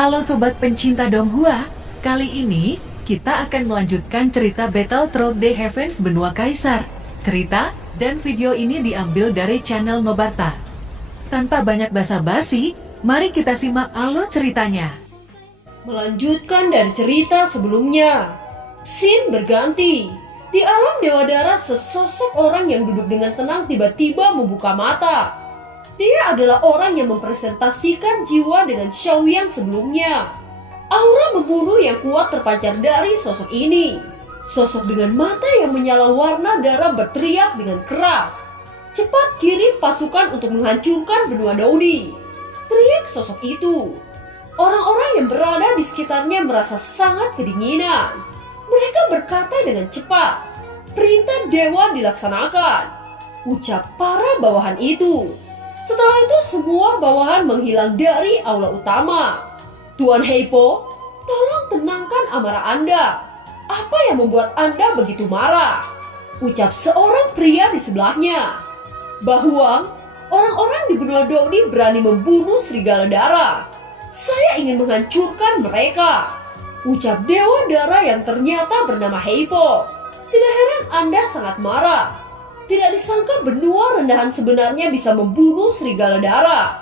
Halo sobat pencinta Donghua, kali ini kita akan melanjutkan cerita Battle Through the Heavens Benua Kaisar. Cerita dan video ini diambil dari channel Nobarta. Tanpa banyak basa-basi, mari kita simak alur ceritanya. Melanjutkan dari cerita sebelumnya, scene berganti. Di alam Dewa Dara, sesosok orang yang duduk dengan tenang tiba-tiba membuka mata. Dia adalah orang yang mempresentasikan jiwa dengan Xiaoyan sebelumnya. Aura membunuh yang kuat terpancar dari sosok ini. Sosok dengan mata yang menyala warna darah berteriak dengan keras. Cepat kirim pasukan untuk menghancurkan benua Daudi. Teriak sosok itu. Orang-orang yang berada di sekitarnya merasa sangat kedinginan. Mereka berkata dengan cepat, "Perintah dewa dilaksanakan," ucap para bawahan itu. Setelah itu semua bawahan menghilang dari aula utama. "Tuan Heipo, tolong tenangkan amarah Anda. Apa yang membuat Anda begitu marah?" ucap seorang pria di sebelahnya. "Bahwa orang-orang di benua Daudi berani membunuh serigala darah. Saya ingin menghancurkan mereka," ucap Dewa Darah yang ternyata bernama Heipo. "Tidak heran Anda sangat marah. Tidak disangka benua rendahan sebenarnya bisa membunuh serigala darah,"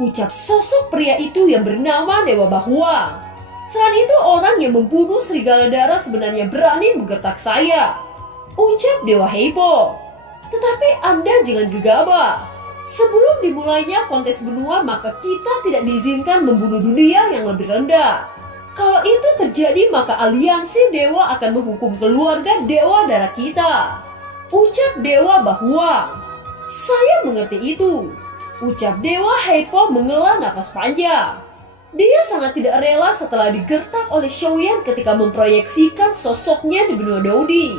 ucap sosok pria itu yang bernama Dewa Bahuang. "Selain itu orang yang membunuh serigala darah sebenarnya berani menggertak saya," ucap Dewa Heipo. "Tetapi Anda jangan gegabah. Sebelum dimulainya kontes benua maka kita tidak diizinkan membunuh dunia yang lebih rendah. Kalau itu terjadi maka aliansi dewa akan menghukum keluarga Dewa Darah kita," ucap Dewa Bahuang. "Saya mengerti itu," ucap Dewa Heipo menghela nafas panjang. Dia sangat tidak rela setelah digertak oleh Xiaoyan ketika memproyeksikan sosoknya di benua Daudi.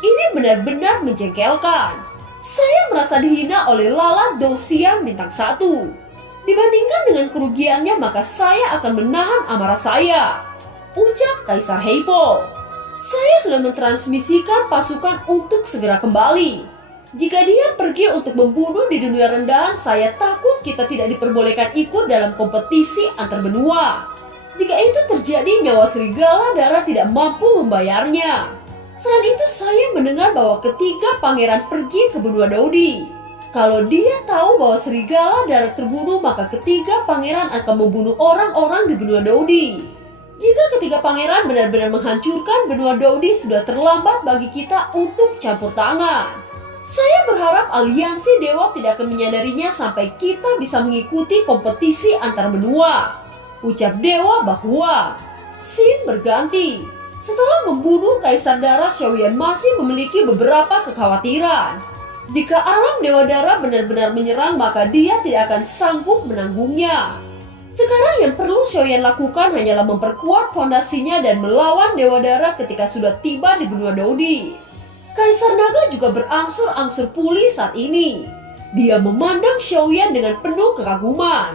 Ini benar-benar menjengkelkan. Saya merasa dihina oleh Lala Dosian bintang 1. Dibandingkan dengan kerugiannya maka saya akan menahan amarah saya, ucap Kaisar Heipo. "Saya sudah mentransmisikan pasukan untuk segera kembali. Jika dia pergi untuk membunuh di dunia rendahan, saya takut kita tidak diperbolehkan ikut dalam kompetisi antar benua. Jika itu terjadi, nyawa serigala darah tidak mampu membayarnya. Selain itu, saya mendengar bahwa ketiga pangeran pergi ke benua Daudi. Kalau dia tahu bahwa serigala darah terbunuh, maka ketiga pangeran akan membunuh orang-orang di benua Daudi. Jika ketiga pangeran benar-benar menghancurkan benua Daudi, sudah terlambat bagi kita untuk campur tangan. Saya berharap aliansi dewa tidak akan menyadarinya sampai kita bisa mengikuti kompetisi antar benua," ucap Dewa Bahwa. Scene berganti. Setelah membunuh Kaisar Darah, Xiaoyan masih memiliki beberapa kekhawatiran. Jika alam Dewa Darah benar-benar menyerang, maka dia tidak akan sanggup menanggungnya. Sekarang yang perlu Xiaoyan lakukan hanyalah memperkuat fondasinya dan melawan Dewa Darah ketika sudah tiba di benua Daudi. Kaisar Naga juga berangsur-angsur pulih saat ini. Dia memandang Xiaoyan dengan penuh kekaguman.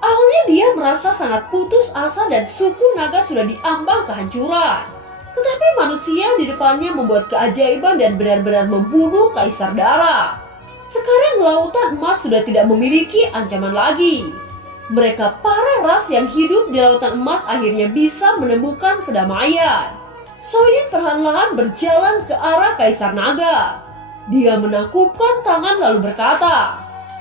Awalnya dia merasa sangat putus asa dan suku Naga sudah diambang kehancuran. Tetapi manusia di depannya membuat keajaiban dan benar-benar membunuh Kaisar Darah. Sekarang Lautan Emas sudah tidak memiliki ancaman lagi. Mereka para ras yang hidup di Lautan Emas akhirnya bisa menemukan kedamaian. Xiaoyan perlahan-lahan berjalan ke arah Kaisar Naga. Dia menakupkan tangan lalu berkata,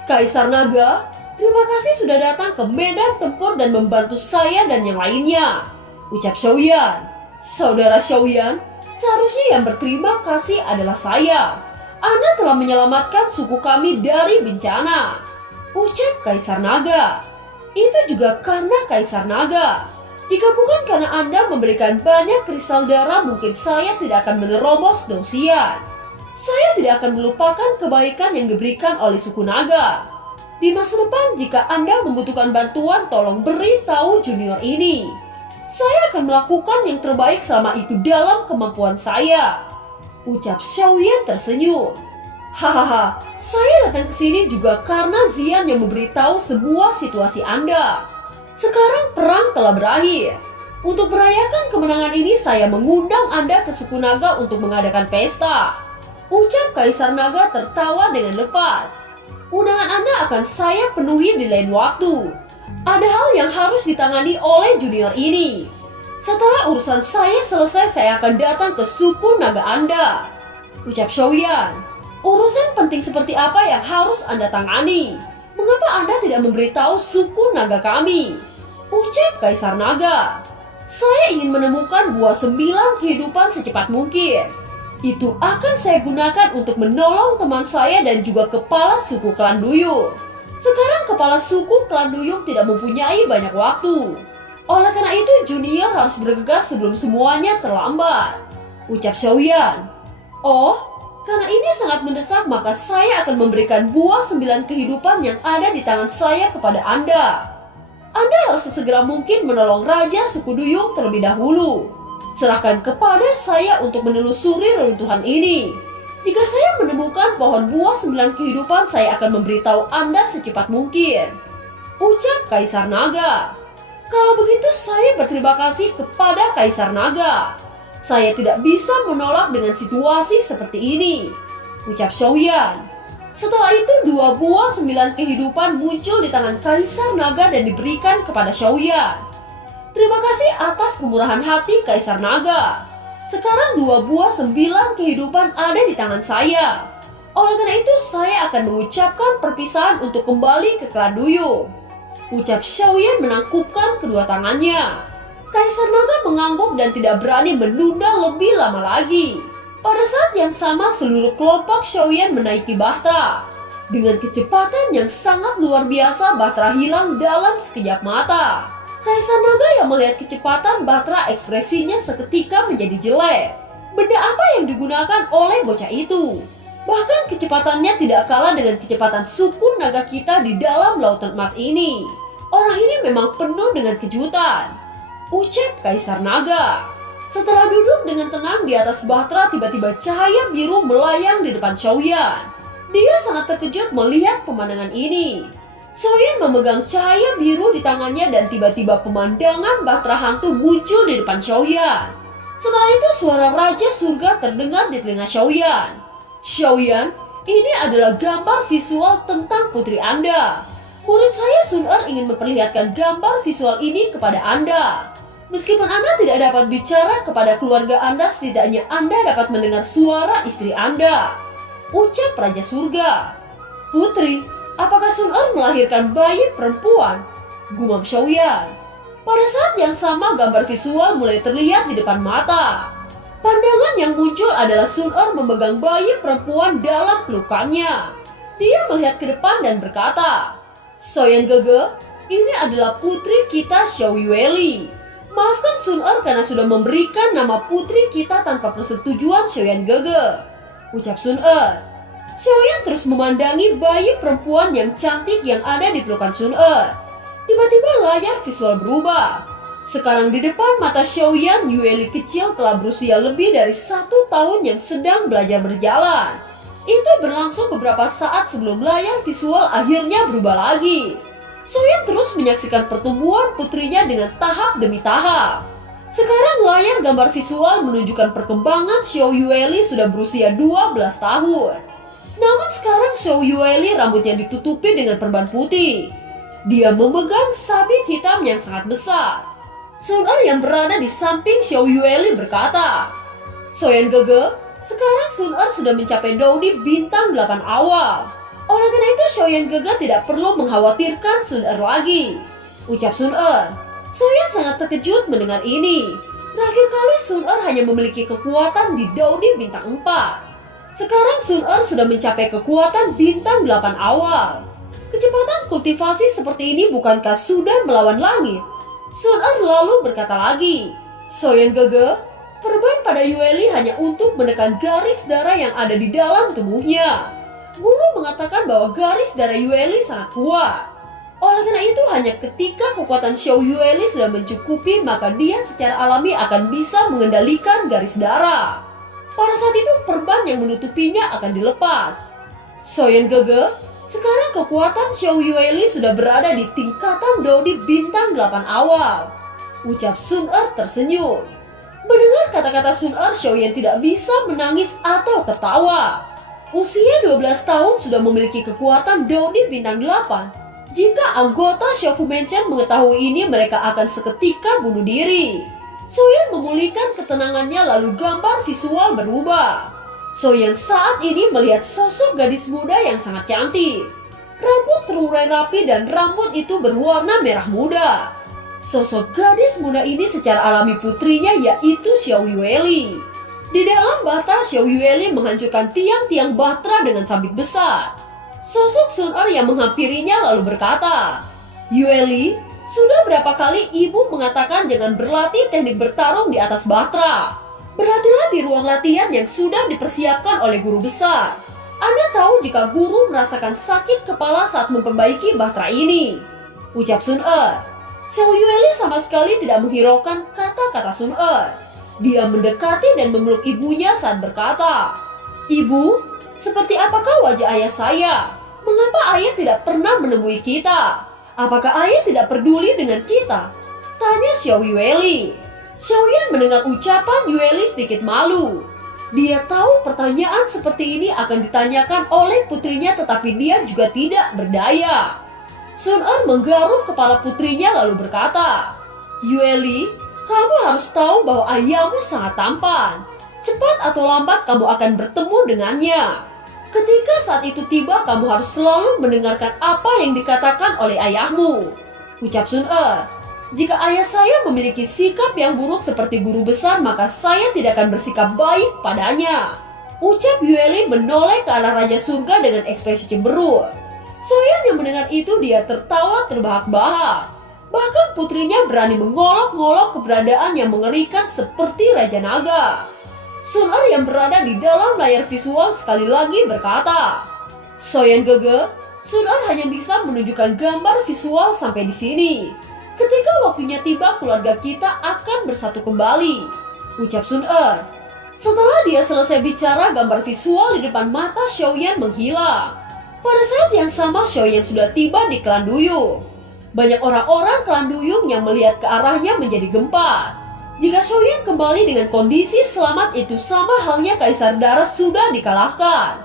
"Kaisar Naga, terima kasih sudah datang ke medan tempur dan membantu saya dan yang lainnya," ucap Xiaoyan. "Saudara Xiaoyan, seharusnya yang berterima kasih adalah saya. Anda telah menyelamatkan suku kami dari bencana," ucap Kaisar Naga. "Itu juga karena Kaisar Naga. Jika bukan karena Anda memberikan banyak kristal darah, mungkin saya tidak akan menerobos Dongxian. Saya tidak akan melupakan kebaikan yang diberikan oleh suku Naga. Di masa depan jika Anda membutuhkan bantuan, tolong beritahu junior ini. Saya akan melakukan yang terbaik selama itu dalam kemampuan saya," ucap Xiaoyan tersenyum. "Hahaha, saya datang ke sini juga karena Xian yang memberitahu semua situasi Anda. Sekarang perang telah berakhir. Untuk merayakan kemenangan ini saya mengundang Anda ke suku Naga untuk mengadakan pesta," ucap Kaisar Naga tertawa dengan lepas. "Undangan Anda akan saya penuhi di lain waktu. Ada hal yang harus ditangani oleh junior ini. Setelah urusan saya selesai, saya akan datang ke suku naga Anda. Ucap Xiaoyan. Urusan penting seperti apa yang harus Anda tangani? Mengapa Anda tidak memberitahu suku naga kami? Ucap Kaisar Naga. Saya ingin menemukan buah 9 kehidupan secepat mungkin. Itu akan saya gunakan untuk menolong teman saya dan juga kepala suku klan Duyung. Sekarang kepala suku klan Duyung tidak mempunyai banyak waktu. Oleh karena itu junior harus bergegas sebelum semuanya terlambat. Ucap Xiaoyan. Oh, karena ini sangat mendesak maka saya akan memberikan buah 9 kehidupan yang ada di tangan saya kepada Anda. Anda harus sesegera mungkin menolong Raja suku Duyung terlebih dahulu. Serahkan kepada saya untuk menelusuri reruntuhan ini. Jika saya menemukan pohon buah 9 kehidupan, saya akan memberitahu Anda secepat mungkin. Ucap Kaisar Naga. Kalau begitu saya berterima kasih kepada Kaisar Naga. Saya tidak bisa menolak dengan situasi seperti ini. Ucap Xiaoyan. Setelah itu 2 buah 9 kehidupan muncul di tangan Kaisar Naga dan diberikan kepada Xiaoyan. Terima kasih atas kemurahan hati Kaisar Naga. Sekarang 2 buah 9 kehidupan ada di tangan saya. Oleh karena itu saya akan mengucapkan perpisahan untuk kembali ke klan Duyung. Ucap Xiaoyan menangkupkan kedua tangannya. Kaisar Naga mengangguk dan tidak berani menunda lebih lama lagi. Pada saat yang sama seluruh kelompok Xiaoyan menaiki Bahtera. Dengan kecepatan yang sangat luar biasa Bahtera hilang dalam sekejap mata. Kaisar Naga yang melihat kecepatan Bahtera ekspresinya seketika menjadi jelek. Benda apa yang digunakan oleh bocah itu? Bahkan kecepatannya tidak kalah dengan kecepatan suku naga kita di dalam lautan emas ini. Orang ini memang penuh dengan kejutan. Ucap Kaisar Naga. Setelah duduk dengan tenang di atas Bahtera, tiba-tiba cahaya biru melayang di depan Xiaoyan. Dia sangat terkejut melihat pemandangan ini. Xiaoyan memegang cahaya biru di tangannya dan tiba-tiba pemandangan Bahtera hantu muncul di depan Xiaoyan. Setelah itu suara Raja Surga terdengar di telinga Xiaoyan. Xiaoyan, ini adalah gambar visual tentang putri Anda. Murid saya Sun Er ingin memperlihatkan gambar visual ini kepada Anda. Meskipun Anda tidak dapat bicara kepada keluarga Anda, setidaknya Anda dapat mendengar suara istri Anda. Ucap Raja Surga. Putri, apakah Sun Er melahirkan bayi perempuan? Gumam Xiaoyan. Pada saat yang sama gambar visual mulai terlihat di depan mata. Pandangan yang muncul adalah Sun Er memegang bayi perempuan dalam pelukannya. Dia melihat ke depan dan berkata, Xiaoyan Gege, ini adalah putri kita Xiao Yueli. Maafkan Sun Er karena sudah memberikan nama putri kita tanpa persetujuan Xiaoyan Gege. Ucap Sun Er. Xiaoyan terus memandangi bayi perempuan yang cantik yang ada di pelukan Sun Er. Tiba-tiba layar visual berubah. Sekarang di depan mata Xiaoyan, Yueli kecil telah berusia lebih dari 1 tahun yang sedang belajar berjalan. Itu berlangsung beberapa saat sebelum layar visual akhirnya berubah lagi. Xiaoyan terus menyaksikan pertumbuhan putrinya dengan tahap demi tahap. Sekarang layar gambar visual menunjukkan perkembangan Xiao Yueli sudah berusia 12 tahun. Namun sekarang Xiao Yueli rambutnya ditutupi dengan perban putih. Dia memegang sabit hitam yang sangat besar. Sun Er yang berada di samping Xiao Yueli berkata, Xiaoyan Gege, sekarang Sun Er sudah mencapai Daudi bintang 8 awal. Oleh karena itu Xiaoyan Gege tidak perlu mengkhawatirkan Sun Er lagi. Ucap Sun Er. Xiaoyan sangat terkejut mendengar ini. Terakhir kali Sun Er hanya memiliki kekuatan di Daudi bintang 4. Sekarang Sun Er sudah mencapai kekuatan bintang 8 awal. Kecepatan kultivasi seperti ini bukankah sudah melawan langit? Sun Er lalu berkata lagi, Xiaoyan Gege, perban pada Yueli hanya untuk menekan garis darah yang ada di dalam tubuhnya. Guru mengatakan bahwa garis darah Yueli sangat kuat. Oleh karena itu hanya ketika kekuatan Xiao Yueli sudah mencukupi maka dia secara alami akan bisa mengendalikan garis darah. Pada saat itu perban yang menutupinya akan dilepas. Xiaoyan Gege, sekarang kekuatan Xiao Yueli sudah berada di tingkatan Daudi bintang 8 awal. Ucap Sun Er tersenyum. Mendengar kata-kata Sun Er, Xiaoyan tidak bisa menangis atau tertawa. Usia 12 tahun sudah memiliki kekuatan Daudi bintang 8. Jika anggota Xiaofu Mansion mengetahui ini, mereka akan seketika bunuh diri. Soyan memulihkan ketenangannya lalu gambar visual berubah. Soyan saat ini melihat sosok gadis muda yang sangat cantik. Rambut terurai rapi dan rambut itu berwarna merah muda. Sosok gadis muda ini secara alami putrinya yaitu Xiao Yueli. Di dalam Batra, Xiao Yueli menghancurkan tiang-tiang Batra dengan sabit besar. Sosok Sun Er yang menghampirinya lalu berkata, "Yueli, sudah berapa kali ibu mengatakan jangan berlatih teknik bertarung di atas Batra. Berlatihlah di ruang latihan yang sudah dipersiapkan oleh guru besar. Anda tahu jika guru merasakan sakit kepala saat memperbaiki Batra ini," ucap Sun Er. Xiao Yueli sama sekali tidak menghiraukan kata-kata Sun Er. Dia mendekati dan memeluk ibunya saat berkata, "Ibu, seperti apakah wajah ayah saya? Mengapa ayah tidak pernah menemui kita? Apakah ayah tidak peduli dengan kita?" tanya Xiao Yueli. Xiaoyan mendengar ucapan Yueli sedikit malu. Dia tahu pertanyaan seperti ini akan ditanyakan oleh putrinya, tetapi dia juga tidak berdaya. Sun Er menggaruk kepala putrinya lalu berkata, "Yueli, kamu harus tahu bahwa ayahmu sangat tampan. Cepat atau lambat kamu akan bertemu dengannya. Ketika saat itu tiba, kamu harus selalu mendengarkan apa yang dikatakan oleh ayahmu," ucap Sun Er. "Jika ayah saya memiliki sikap yang buruk seperti guru besar, maka saya tidak akan bersikap baik padanya," ucap Yueli menoleh ke arah Raja Surga dengan ekspresi cemberut. Soyan yang mendengar itu dia tertawa terbahak-bahak. Bahkan putrinya berani mengolok-ngolok keberadaan yang mengerikan seperti Raja Naga. Sun Er yang berada di dalam layar visual sekali lagi berkata, "Soyan Gege, Sun Er hanya bisa menunjukkan gambar visual sampai di sini. Ketika waktunya tiba, keluarga kita akan bersatu kembali," ucap Sun Er. Setelah dia selesai bicara, gambar visual di depan mata Xiaoyan menghilang. Pada saat yang sama, Xiaoyan sudah tiba di klan Duyung. Banyak orang-orang klan Duyung yang melihat ke arahnya menjadi gempar. Jika Xiaoyan kembali dengan kondisi selamat, itu sama halnya Kaisar Darah sudah dikalahkan.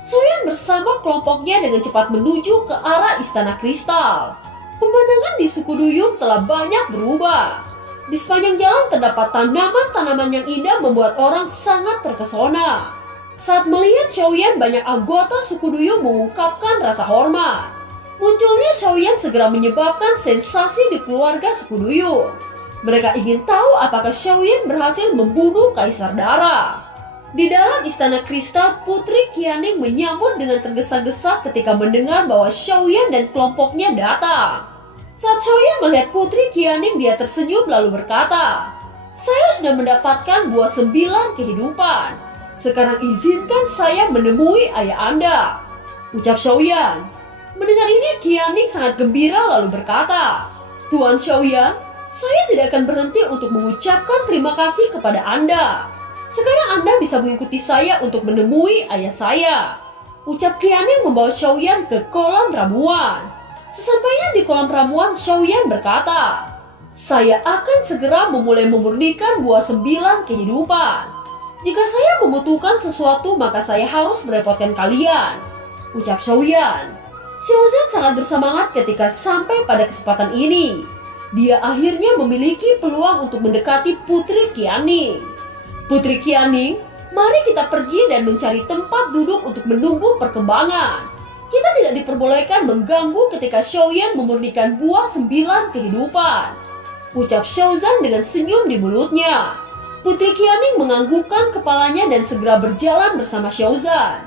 Xiaoyan bersama kelompoknya dengan cepat menuju ke arah Istana Kristal. Pemandangan di suku Duyung telah banyak berubah. Di sepanjang jalan terdapat tanaman-tanaman yang indah membuat orang sangat terpesona. Saat melihat Xiaoyan, banyak anggota suku Duyung mengungkapkan rasa hormat. Munculnya Xiaoyan segera menyebabkan sensasi di keluarga suku Duyung. Mereka ingin tahu apakah Xiaoyan berhasil membunuh Kaisar Darah. Di dalam Istana Kristal, Putri Qianing menyambut dengan tergesa-gesa ketika mendengar bahwa Xiaoyan dan kelompoknya datang. Saat Xiaoyan melihat Putri Qianing, dia tersenyum lalu berkata, "Saya sudah mendapatkan buah 9 kehidupan. Sekarang izinkan saya menemui ayah Anda," ucap Xiaoyan. Mendengar ini, Qianing sangat gembira lalu berkata, "Tuan Xiaoyan, saya tidak akan berhenti untuk mengucapkan terima kasih kepada Anda. Sekarang Anda bisa mengikuti saya untuk menemui ayah saya," ucap Qianing membawa Xiaoyan ke kolam ramuan. Sesampainya di kolam ramuan, Xiaoyan berkata, "Saya akan segera memulai memurnikan buah 9 kehidupan. Jika saya membutuhkan sesuatu, maka saya harus merepotkan kalian," ucap Xiaoyan. Xiaozan sangat bersemangat ketika sampai pada kesempatan ini. Dia akhirnya memiliki peluang untuk mendekati Putri Qianing. "Putri Qianing, mari kita pergi dan mencari tempat duduk untuk menunggu perkembangan. Kita tidak diperbolehkan mengganggu ketika Xiaoyan memurnikan buah 9 kehidupan," ucap Xiaozan dengan senyum di mulutnya. Putri Qianing menganggukkan kepalanya dan segera berjalan bersama Xiaozan.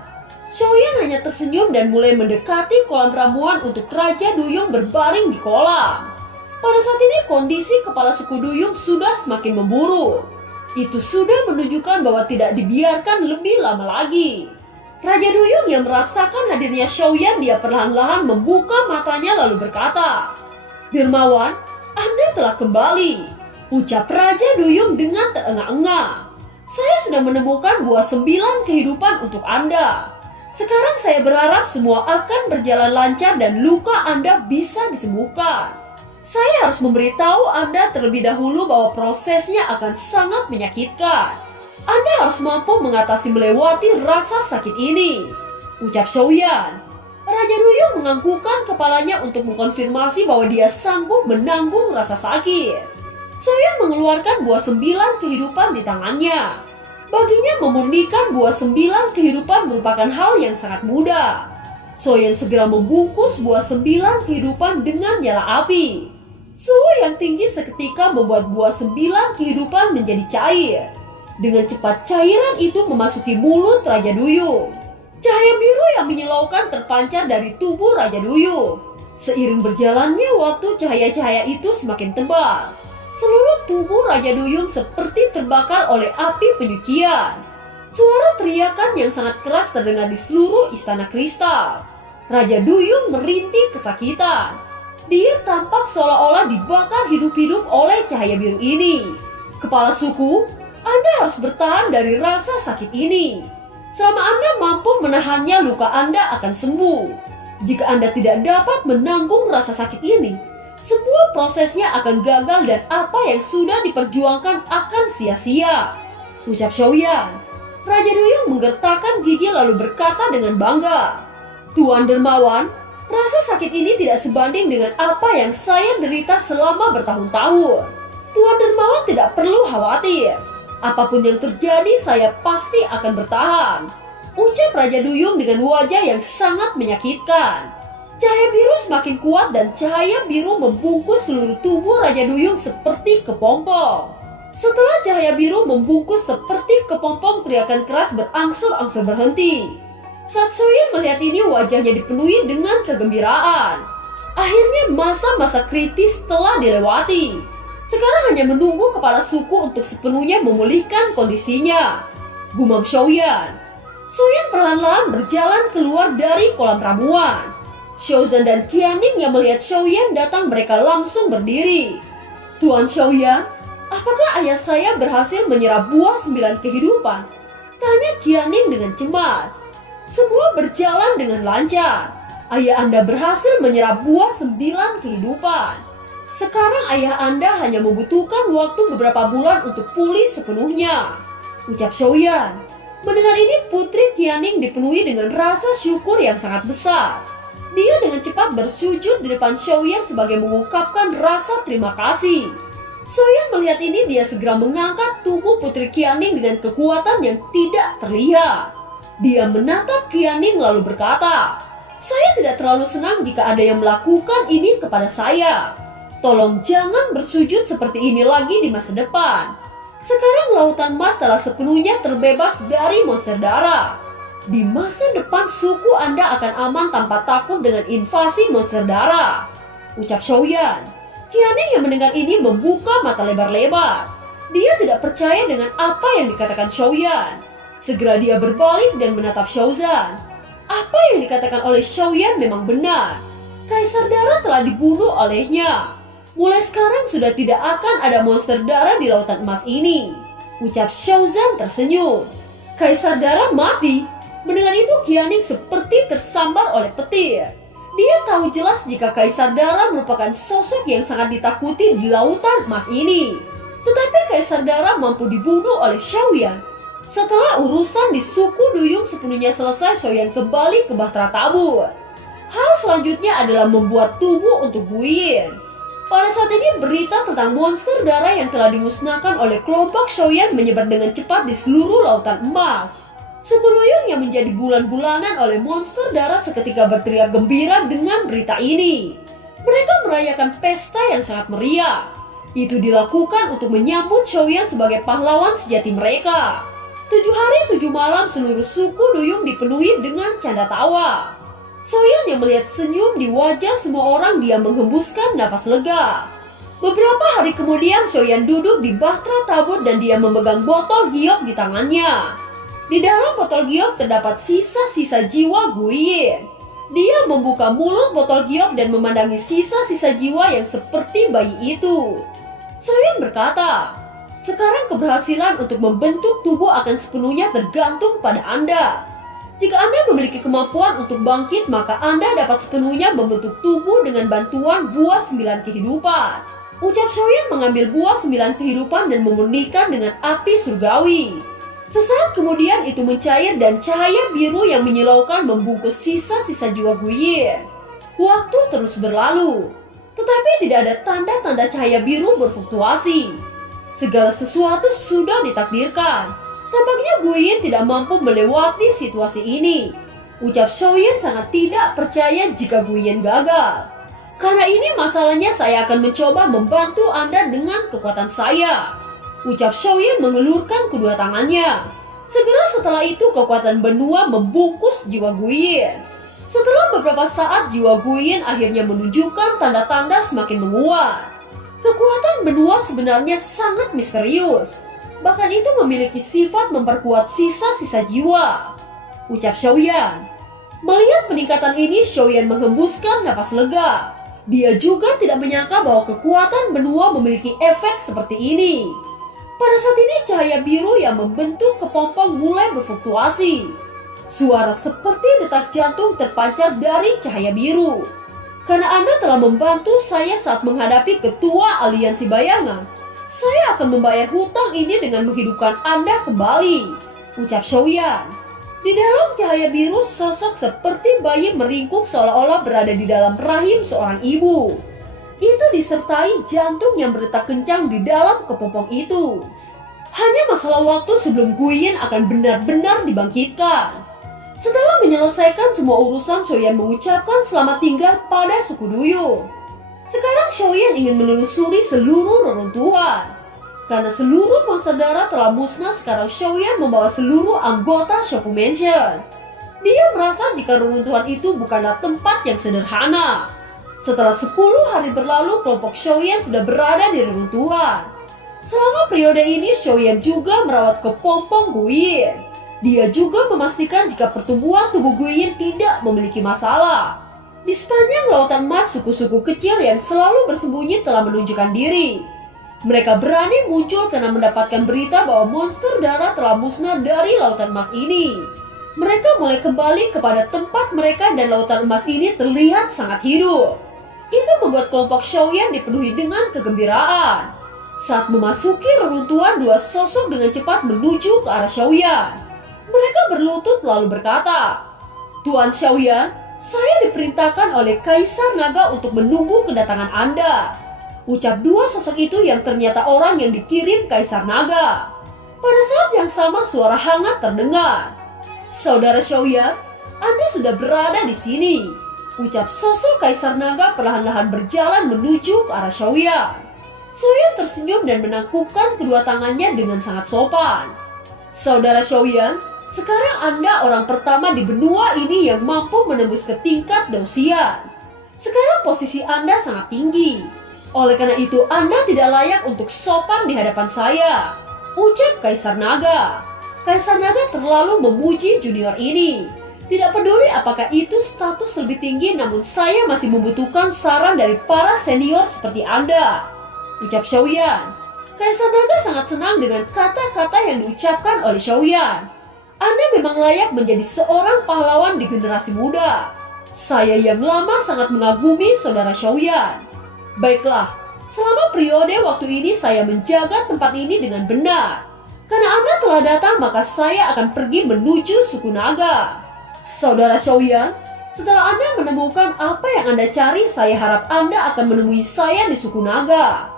Xiaoyan hanya tersenyum dan mulai mendekati kolam ramuan untuk Raja Duyung berbaring di kolam. Pada saat ini kondisi kepala suku Duyung sudah semakin memburuk. Itu sudah menunjukkan bahwa tidak dibiarkan lebih lama lagi. Raja Duyung yang merasakan hadirnya Xiaoyan, dia perlahan-lahan membuka matanya lalu berkata, "Dermawan, Anda telah kembali," ucap Raja Duyung dengan terengah-engah. "Saya sudah menemukan buah 9 kehidupan untuk Anda. Sekarang saya berharap semua akan berjalan lancar dan luka Anda bisa disembuhkan. Saya harus memberitahu Anda terlebih dahulu bahwa prosesnya akan sangat menyakitkan. Anda harus mampu mengatasi melewati rasa sakit ini," ucap Xiaoyan. Raja Duyung menganggukkan kepalanya untuk mengkonfirmasi bahwa dia sanggup menanggung rasa sakit. Soyeon mengeluarkan buah 9 kehidupan di tangannya. Baginya memurnikan buah 9 kehidupan merupakan hal yang sangat mudah. Soyeon segera membungkus buah 9 kehidupan dengan nyala api. Suhu yang tinggi seketika membuat buah 9 kehidupan menjadi cair. Dengan cepat cairan itu memasuki mulut Raja Duyung. Cahaya biru yang menyilaukan terpancar dari tubuh Raja Duyung. Seiring berjalannya waktu, cahaya-cahaya itu semakin tebal. Seluruh tubuh Raja Duyung seperti terbakar oleh api penyucian. Suara teriakan yang sangat keras terdengar di seluruh istana kristal. Raja Duyung merintih kesakitan. Dia tampak seolah-olah dibakar hidup-hidup oleh cahaya biru ini. Kepala suku, Anda harus bertahan dari rasa sakit ini. Selama Anda mampu menahannya, luka Anda akan sembuh. Jika Anda tidak dapat menanggung rasa sakit ini, semua prosesnya akan gagal dan apa yang sudah diperjuangkan akan sia-sia, ucap Xiaoyan. Raja Duyung menggertakkan gigi lalu berkata dengan bangga, Tuan Dermawan, rasa sakit ini tidak sebanding dengan apa yang saya derita selama bertahun-tahun. Tuan Dermawan tidak perlu khawatir. Apapun yang terjadi, saya pasti akan bertahan, ucap Raja Duyung dengan wajah yang sangat menyakitkan. Cahaya biru semakin kuat dan cahaya biru membungkus seluruh tubuh Raja Duyung seperti kepompong. Setelah cahaya biru membungkus seperti kepompong, teriakan keras berangsur-angsur berhenti. Saat Soyeon melihat ini, wajahnya dipenuhi dengan kegembiraan. Akhirnya masa-masa kritis telah dilewati. Sekarang hanya menunggu kepala suku untuk sepenuhnya memulihkan kondisinya, gumam Xiaoyan. Soyeon perlahan-lahan berjalan keluar dari kolam ramuan. Xiaozan dan Qianing yang melihat Xiaoyan datang, mereka langsung berdiri. Tuan Xiaoyan, apakah ayah saya berhasil menyerap buah 9 kehidupan? Tanya Qianing dengan cemas. Semua berjalan dengan lancar. Ayah Anda berhasil menyerap buah 9 kehidupan. Sekarang ayah Anda hanya membutuhkan waktu beberapa bulan untuk pulih sepenuhnya, ucap Xiaoyan. Mendengar ini, Putri Qianing dipenuhi dengan rasa syukur yang sangat besar. Dia dengan cepat bersujud di depan Xiaoyan sebagai mengungkapkan rasa terima kasih. Xiaoyan melihat ini, dia segera mengangkat tubuh Putri Qianing dengan kekuatan yang tidak terlihat. Dia menatap Qianing lalu berkata, saya tidak terlalu senang jika ada yang melakukan ini kepada saya. Tolong jangan bersujud seperti ini lagi di masa depan. Sekarang lautan Mas telah sepenuhnya terbebas dari monster darah. Di masa depan suku Anda akan aman tanpa takut dengan invasi monster darah, ucap Xiaoyan. Qianing yang mendengar ini membuka mata lebar-lebar. Dia tidak percaya dengan apa yang dikatakan Xiaoyan. Segera dia berbalik dan menatap Xiaozan. Apa yang dikatakan oleh Xiaoyan memang benar. Kaisar darah telah dibunuh olehnya. Mulai sekarang sudah tidak akan ada monster darah di lautan emas ini, ucap Xiaozan tersenyum. Kaisar darah mati. Mendengar itu, Qianing seperti tersambar oleh petir. Dia tahu jelas jika Kaisar darah merupakan sosok yang sangat ditakuti di lautan emas ini. Tetapi Kaisar darah mampu dibunuh oleh Xiaoyan. Setelah urusan di suku Duyung sepenuhnya selesai, Xiaoyan kembali ke Bahtera Tabur. Hal selanjutnya adalah membuat tubuh untuk Guyin. Pada saat ini, berita tentang monster darah yang telah dimusnahkan oleh kelompok Xiaoyan menyebar dengan cepat di seluruh lautan emas. Suku Duyung yang menjadi bulan-bulanan oleh monster darah seketika berteriak gembira dengan berita ini. Mereka merayakan pesta yang sangat meriah. Itu dilakukan untuk menyambut Xiaoyan sebagai pahlawan sejati mereka. 7 hari 7 malam seluruh suku Duyung dipenuhi dengan canda tawa. Xiaoyan yang melihat senyum di wajah semua orang, dia menghembuskan nafas lega. Beberapa hari kemudian, Xiaoyan duduk di Bahtera Tabur dan dia memegang botol giok di tangannya. Di dalam botol giok terdapat sisa-sisa jiwa Guyin. Dia membuka mulut botol giok dan memandangi sisa-sisa jiwa yang seperti bayi itu. Xiaoyan berkata, sekarang keberhasilan untuk membentuk tubuh akan sepenuhnya tergantung pada Anda. Jika Anda memiliki kemampuan untuk bangkit, maka Anda dapat sepenuhnya membentuk tubuh dengan bantuan buah 9 kehidupan. Ucap Xiaoyan mengambil buah 9 kehidupan dan memurnikan dengan api surgawi. Sesaat kemudian itu mencair dan cahaya biru yang menyilaukan membungkus sisa-sisa jiwa Guyin. Waktu terus berlalu, tetapi tidak ada tanda-tanda cahaya biru berfluktuasi. Segala sesuatu sudah ditakdirkan. Tampaknya Guyin tidak mampu melewati situasi ini. Ucap Xiaoyan sangat tidak percaya jika Guyin gagal. Karena ini masalahnya, saya akan mencoba membantu Anda dengan kekuatan saya. Ucap Xiaoyan mengelurkan kedua tangannya. Segera setelah itu kekuatan benua membungkus jiwa Guyin. Setelah beberapa saat jiwa Guyin akhirnya menunjukkan tanda-tanda semakin menguat. Kekuatan benua sebenarnya sangat misterius. Bahkan itu memiliki sifat memperkuat sisa-sisa jiwa. Ucap Xiaoyan. Melihat peningkatan ini, Xiaoyan menghembuskan nafas lega. Dia juga tidak menyangka bahwa kekuatan benua memiliki efek seperti ini. Pada saat ini cahaya biru yang membentuk kepompong mulai berfluktuasi. Suara seperti detak jantung terpancar dari cahaya biru. Karena Anda telah membantu saya saat menghadapi ketua aliansi bayangan, saya akan membayar hutang ini dengan menghidupkan Anda kembali. Ucap Xiaoyan. Di dalam cahaya biru, sosok seperti bayi meringkuk seolah-olah berada di dalam rahim seorang ibu. Itu disertai jantung yang berdetak kencang di dalam kepompong itu. Hanya masalah waktu sebelum Guyin akan benar-benar dibangkitkan. Setelah menyelesaikan semua urusan, Xiaoyan mengucapkan selamat tinggal pada suku duyung. Sekarang Xiaoyan ingin menelusuri seluruh reruntuhan. Karena seluruh monster darah telah musnah, sekarang Xiaoyan membawa seluruh anggota Shofu Mansion. Dia merasa jika reruntuhan itu bukanlah tempat yang sederhana. Setelah 10 hari berlalu, kelompok Xiaoyan sudah berada di reruntuhan. Selama periode ini, Xiaoyan juga merawat kepompong Guyin. Dia juga memastikan jika pertumbuhan tubuh Guyin tidak memiliki masalah. Di sepanjang lautan emas, suku-suku kecil yang selalu bersembunyi telah menunjukkan diri. Mereka berani muncul karena mendapatkan berita bahwa monster darah telah musnah dari lautan emas ini. Mereka mulai kembali kepada tempat mereka dan lautan emas ini terlihat sangat hidup. Itu membuat kelompok Xiaoyan dipenuhi dengan kegembiraan. Saat memasuki reruntuhan, dua sosok dengan cepat menuju ke arah Xiaoyan. Mereka berlutut lalu berkata, "Tuan Xiaoyan, saya diperintahkan oleh Kaisar Naga untuk menunggu kedatangan Anda." Ucap dua sosok itu yang ternyata orang yang dikirim Kaisar Naga. Pada saat yang sama suara hangat terdengar. "Saudara Xiaoyan, Anda sudah berada di sini." Ucap sosok Kaisar Naga perlahan-lahan berjalan menuju ke arah Xiaoyan. Xiaoyan tersenyum dan menangkupkan kedua tangannya dengan sangat sopan. "Saudara Xiaoyan, sekarang Anda orang pertama di benua ini yang mampu menembus ke tingkat Daoxian. Sekarang posisi Anda sangat tinggi. Oleh karena itu Anda tidak layak untuk sopan di hadapan saya." Ucap Kaisar Naga. Kaisar Naga terlalu memuji junior ini. Tidak peduli apakah itu status lebih tinggi, namun saya masih membutuhkan saran dari para senior seperti Anda. Ucap Xiaoyan. Kaisar Naga sangat senang dengan kata-kata yang diucapkan oleh Xiaoyan. Anda memang layak menjadi seorang pahlawan di generasi muda. Saya yang lama sangat mengagumi saudara Xiaoyan. Baiklah, selama periode waktu ini saya menjaga tempat ini dengan benar. Karena Anda telah datang, maka saya akan pergi menuju suku naga. Saudara Xiaoyan, setelah Anda menemukan apa yang Anda cari, saya harap Anda akan menemui saya di suku naga.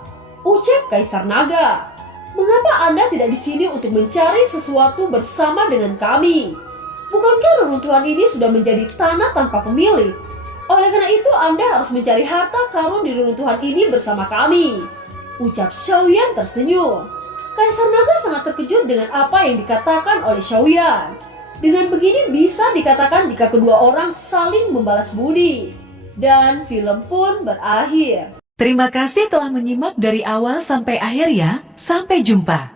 Ucap Kaisar Naga. Mengapa Anda tidak di sini untuk mencari sesuatu bersama dengan kami? Bukankah reruntuhan ini sudah menjadi tanah tanpa pemilik? Oleh karena itu Anda harus mencari harta karun di reruntuhan ini bersama kami. Ucap Xiaoyan tersenyum. Kaisar Naga sangat terkejut dengan apa yang dikatakan oleh Xiaoyan. Dengan begini bisa dikatakan jika kedua orang saling membalas budi. Dan film pun berakhir. Terima kasih telah menyimak dari awal sampai akhir ya. Sampai jumpa.